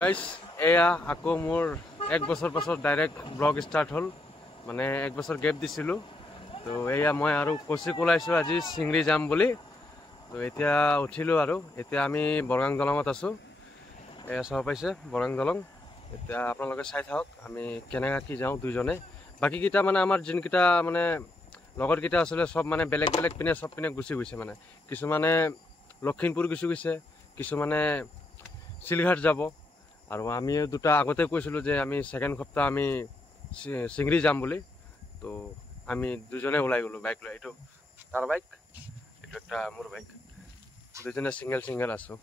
guys এয়া আকৌ মোৰ এক বছৰ পাছত ডাইৰেক্ট ব্লগ ষ্টাৰ্ট হ'ল মানে এক বছৰ গেপ দিছিলোঁ তো এয়া মই আৰু কচিক ওলাইছোঁ আজি চিংৰি যাম বুলি তো এতিয়া উঠিলোঁ আৰু এতিয়া আমি বৰগাং দলঙত আছোঁ এয়া চাব পাইছে বৰগাং দলং এতিয়া আপোনালোকে চাই থাকক আমি কেনেকৈ কি যাওঁ দুইজনে বাকীকেইটা মানে আমাৰ যোনকেইটা মানে লগৰকেইটা আছিলে সব মানে বেলেগ বেলেগ পিনে সব পিনে গুচি গৈছে মানে কিছুমানে লখিমপুৰ গুচি গৈছে কিছুমানে শিলঘাট যাব আৰু আমি দুটা আগতে কৈছিলোঁ যে আমি সেকেন্ড সপ্তাহ আমি চিংৰি যাম বুলি তো আমি দুজনে ওলাই গ'লোঁ বাইক লৈ এইটো তাৰ বাইক এইটো একটা মোৰ বাইক দুজনে সিঙ্গেল আছোঁ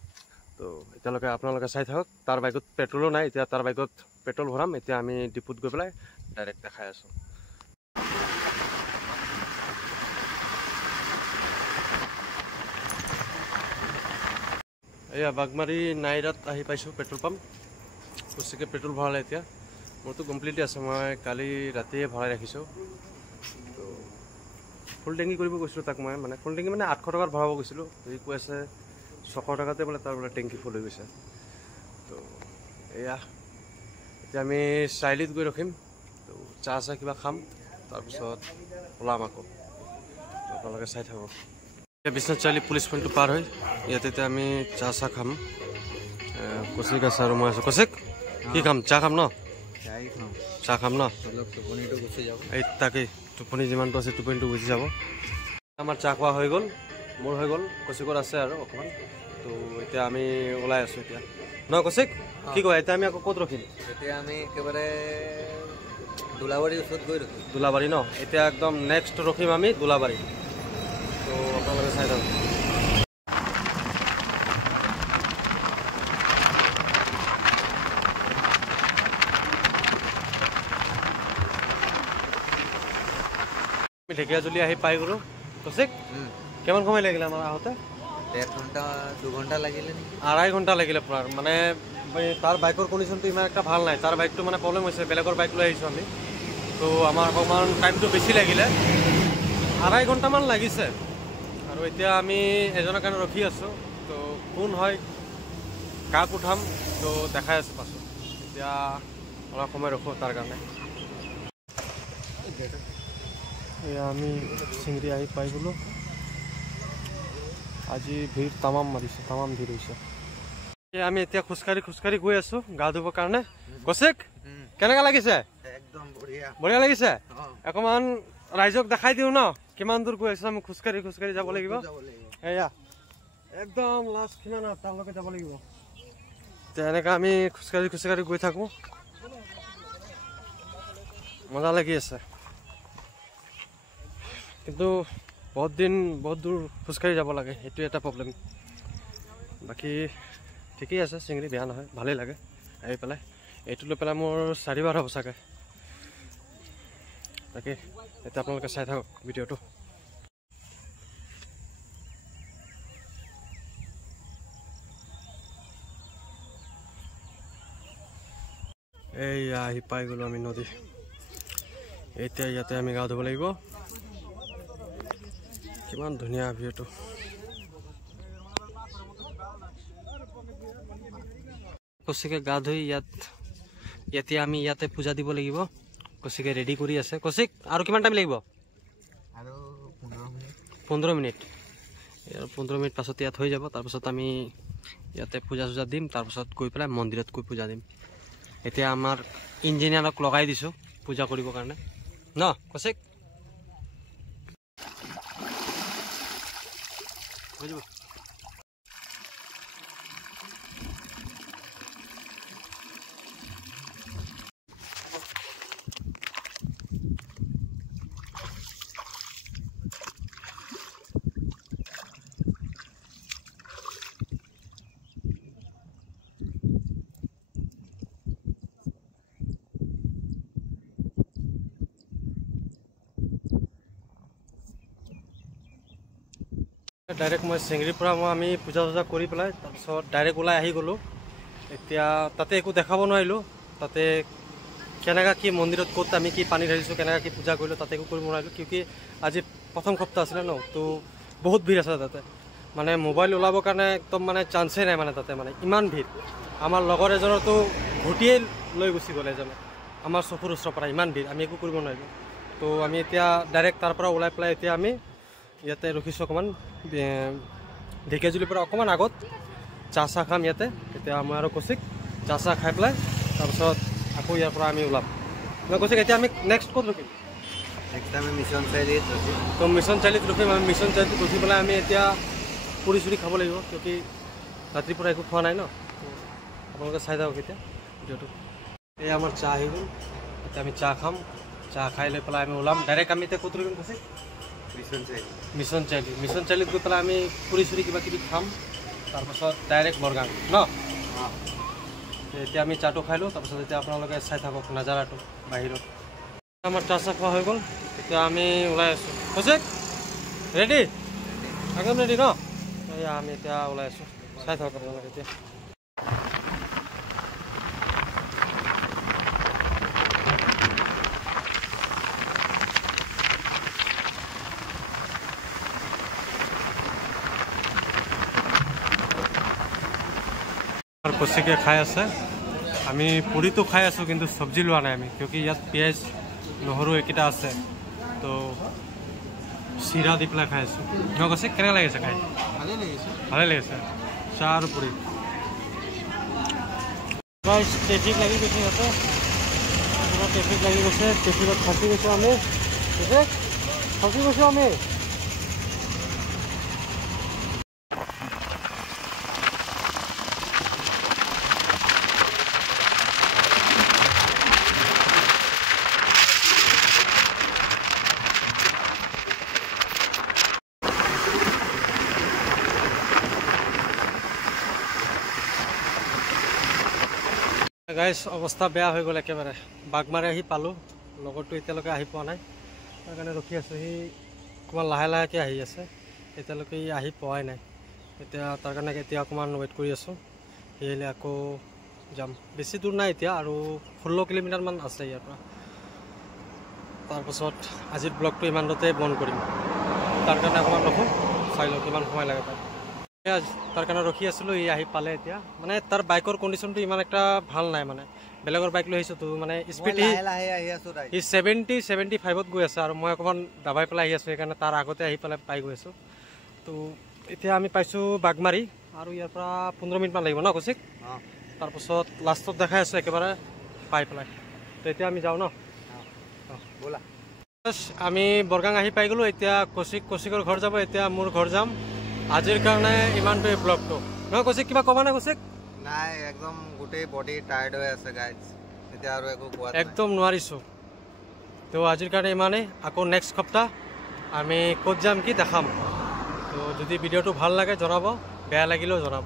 তো এতিয়ালৈকে আপোনালোকে চাই থাকক তাৰ বাইকত পেট্ৰলো নাই এতিয়া তাৰ বাইকত পেট্ৰল ভৰাম এতিয়া আমি ডিপুত গৈ পেলাই ডাইৰেক্ট দেখাই আছোঁ এয়া বাগমাৰী নাইৰাত আহি পাইছোঁ পেট্ৰল পাম্প কচিকে পেট্ৰল ভৰালে এতিয়া মোৰতো কমপ্লিটলি আছে মই কালি ৰাতিয়ে ভৰাই ৰাখিছোঁ তো ফুল টেংকি কৰিব গৈছিলোঁ তাক মই মানে ফুল টেংকি মানে 800 টকাত ভৰাব গৈছিলোঁ সি কৈ আছে 600 টকাতে বোলে তাৰ বোলে টেংকি ফুল হৈ গৈছে তো এয়া এতিয়া আমি চাৰিআলিত গৈ ৰখিম তো চাহ কিবা খাম তাৰপিছত ওলাম আকৌ আপোনালোকে চাই থাকক বিশ্বনাথ চাৰিআলি পুলিচ পইণ্টটো পাৰ হৈ ইয়াতে এতিয়া আমি চাহ খাম কচিক আছে আৰু মই আছোঁ কচিক কি খাম চাহ খাম ন চাহ খাম ন টোপনিটো গুচি যাব এই তাকেই টোপনি যিমানটো আছে টোপনিটো গুচি যাব আমাৰ চাহ খোৱা হৈ গ'ল মোৰ হৈ গ'ল কচিকৰ আছে আৰু অকণমান তো এতিয়া আমি ওলাই আছোঁ এতিয়া ন কচিক কি কয় এতিয়া আমি আকৌ ক'ত ৰখিম এতিয়া আমি একেবাৰে দোলাবাৰীৰ ওচৰত গৈ ৰখিম দোলাবাৰী ন এতিয়া একদম নেক্সট ৰখিম আমি দোলাবাৰী তো আপোনালোকে চাই থাকক আমি ঢেকীয়াজুলি আহি পাই গ'লোঁ কচিক কিমান সময় লাগিলে আমাৰ আহোঁতে 1 ঘণ্টা 2 ঘণ্টা লাগিলে নেকি 2.5 ঘণ্টা লাগিলে আপোনাৰ মানে তাৰ বাইকৰ কণ্ডিশ্যনটো ইমান এটা ভাল নাই তাৰ বাইকটো মানে প্ৰব্লেম হৈছে বেলেগৰ বাইক লৈ আহিছোঁ আমি তো আমাৰ অকণমান টাইমটো বেছি লাগিলে 2.5 ঘণ্টামান লাগিছে আৰু এতিয়া আমি এজনৰ কাৰণে ৰখি আছোঁ তো কোন হয় কাক উঠাম তো দেখাই আছোঁ পাছত এতিয়া অলপ সময় ৰখোঁ তাৰ কাৰণে এয়া আমি চিংৰি আহি পাই গ'লোঁ আজি ভিৰ তামাম মাৰিছে তামাম ভিৰ হৈছে আমি এতিয়া খোজকাঢ়ি গৈ আছোঁ গা ধুবৰ কাৰণে কচিক কেনেকুৱা লাগিছে একদম বঢ়িয়া বঢ়িয়া লাগিছে অকণমান ৰাইজক দেখাই দিওঁ ন কিমান দূৰ গৈ আছোঁ আমি খোজকাঢ়ি যাব লাগিব এয়া একদম লাষ্ট কিমান তালৈকে যাব লাগিব এতিয়া এনেকৈ আমি খোজকাঢ়ি গৈ থাকোঁ মজা লাগি আছে কিন্তু বহুত দূৰ খোজকাঢ়ি যাব লাগে সেইটো এটা প্ৰব্লেম বাকী ঠিকেই আছে চিংৰি বেয়া নহয় ভালেই লাগে আহি পেলাই এইটো লৈ পেলাই মোৰ 4 বাৰ হ'ব চাগে তাকে এতিয়া আপোনালোকে চাই থাকক ভিডিঅ'টো এইয়া আহি পাই গ'লোঁ আমি নদী এতিয়া ইয়াতে আমি গা ধুব লাগিব কিমান ধুনীয়া ভিউটো কচিকে গা ধুই ইয়াতে আমি ইয়াতে পূজা দিব লাগিব কচিকে ৰেডি কৰি আছে কচিক আৰু কিমান টাইম লাগিব আৰু 15 মিনিট 15 মিনিট পাছত ইয়াত হৈ যাব তাৰপিছত আমি ইয়াতে পূজা দিম তাৰপিছত গৈ পেলাই মন্দিৰত গৈ পূজা দিম এতিয়া আমাৰ ইঞ্জিনিয়াৰক লগাই দিছোঁ পূজা কৰিবৰ কাৰণে ন কচিক হৈ যাব ডাইৰেক্ট মই চিংৰিৰ পৰা আমি পূজা কৰি পেলাই তাৰপিছত ডাইৰেক্ট ওলাই আহি গ'লোঁ এতিয়া তাতে একো দেখাব নোৱাৰিলোঁ তাতে কেনেকৈ কি মন্দিৰত ক'ত আমি কি পানী ঢালিছোঁ কেনেকৈ কি পূজা কৰিলোঁ তাতে একো কৰিব নোৱাৰিলোঁ কিয় আজি প্ৰথম সপ্তাহ আছিলে ন তো বহুত ভিৰ আছে তাতে মানে মোবাইল ওলাবৰ কাৰণে একদম মানে চান্সেই নাই মানে তাতে মানে ইমান ভিৰ আমাৰ লগৰ এজনৰতো ঘটিয়ে লৈ গুচি গ'ল এজনে আমাৰ চকুৰ ওচৰৰ পৰা ইমান ভিৰ আমি একো কৰিব নোৱাৰিলোঁ তো আমি এতিয়া ডাইৰেক্ট তাৰ পৰা ওলাই পেলাই এতিয়া আমি ইয়াতে ৰখিছোঁ অকণমান ঢেকীয়াজুলিৰ পৰা অকণমান আগত চাহ চাহ খাম ইয়াতে এতিয়া মই আৰু কৌশিক চাহ চাহ খাই পেলাই তাৰপিছত আকৌ ইয়াৰ পৰা আমি ওলাম মই কৌশিক এতিয়া আমি নেক্সট ক'ত ৰখিম নেক্সট আমি মিছন চাৰিআলিত ৰখিম তো মিছন চাৰিআলিত ৰখিম আমি মিছন চাৰিআলিত ৰখি পেলাই আমি এতিয়া পুৰি চুৰি খাব লাগিব কিয় ৰাতিৰ পৰা একো খোৱা নাই ন আপোনালোকে চাই যাওক এতিয়া ভিডিঅ'টো এই আমাৰ চাহ আহি গ'ল এতিয়া আমি চাহ খাম চাহ খাই লৈ পেলাই আমি ওলাম ডাইৰেক্ট আমি এতিয়া ক'ত ৰখিম কৈছে মিছন চাৰিআলিত গৈ পেলাই আমি পুৰি চুৰি কিবা কিবি খাম তাৰপাছত ডাইৰেক্ট বৰগাং ন এতিয়া আমি চাহটো খাই লওঁ তাৰপাছত এতিয়া আপোনালোকে চাই থাকক নাজাৰাটো বাহিৰত আমাৰ চাহ চাহ খোৱা হৈ গ'ল এতিয়া আমি ওলাই আছোঁ কৈছে ৰেডি একদম ৰেডি ন এয়া আমি এতিয়া ওলাই আছোঁ চাই থাকক আপোনালোকে এতিয়া কৌশিকে খাই আছে আমি পুৰিটো খাই আছোঁ কিন্তু চব্জি লোৱা নাই আমি কিয় ইয়াত পিঁয়াজ নহৰু এইকেইটা আছে তো চিৰা দি পেলাই খাই আছোঁ ন কৌশিক কেনেকৈ লাগিছে খাই ভালেই লাগিছে চাহ আৰু পুৰি ট্ৰেফিক লাগি গৈছে সিহঁতে ট্ৰেফিক লাগি গৈছে ট্ৰেফিকত ফাঁচি গৈছোঁ আমি ফাঁচি গৈছোঁ আমি গাইজ অৱস্থা বেয়া হৈ গ'ল একেবাৰে বাগমাৰে আহি পালোঁ লগৰটো এতিয়ালৈকে আহি পোৱা নাই তাৰ কাৰণে ৰখি আছোঁ সি অকণমান লাহে লাহেকৈ আহি আছে এতিয়ালৈকে সি আহি পোৱাই নাই এতিয়া তাৰ কাৰণে এতিয়া অকণমান ৱেইট কৰি আছোঁ সি আহিলে আকৌ যাম বেছি দূৰ নাই এতিয়া আৰু 16 কিলোমিটাৰমান আছে ইয়াৰ পৰা তাৰপাছত আজিৰ ব্লগটো ইমানতে বন্ধ কৰিম তাৰ কাৰণে অকণমান ৰখোঁ চাই লওঁ কিমান সময় লাগে তাৰ কাৰণে ৰখি আছিলোঁ ই আহি পালে এতিয়া মানে তাৰ বাইকৰ কণ্ডিশ্যনটো ইমান এটা ভাল নাই মানে বেলেগৰ বাইক লৈ আহিছোঁ তো মানে স্পীড সি 70-75ত গৈ আছে আৰু মই অকণমান দাবাই পেলাই আহি আছোঁ সেইকাৰণে তাৰ আগতে আহি পেলাই পাই গৈ আছোঁ তো এতিয়া আমি পাইছোঁ বাগমাৰী আৰু ইয়াৰ পৰা 15 মিনিটমান লাগিব ন কৌশিক তাৰপাছত লাষ্টত দেখাই আছোঁ একেবাৰে পাই পেলাই তো এতিয়া আমি যাওঁ ন ব'লা আমি বৰগাং আহি পাই গ'লোঁ এতিয়া কৌশিকৰ ঘৰ যাব এতিয়া মোৰ ঘৰ যাম আজিৰ কাৰণে ইমানটোৱে ব্লগটো নহয় কৌশিক কিবা ক'বা নাই কৌশিক নাই একদম গোটেই বডি টায়াৰ্ড হৈ আছে গাইজ এতিয়া আৰু একো কোৱা একদম নোৱাৰিছোঁ তো আজিৰ কাৰণে ইমানেই আকৌ নেক্সট সপ্তাহ আমি ক'ত যাম কি দেখাম তো যদি ভিডিঅ'টো ভাল লাগে জনাব বেয়া লাগিলেও জনাব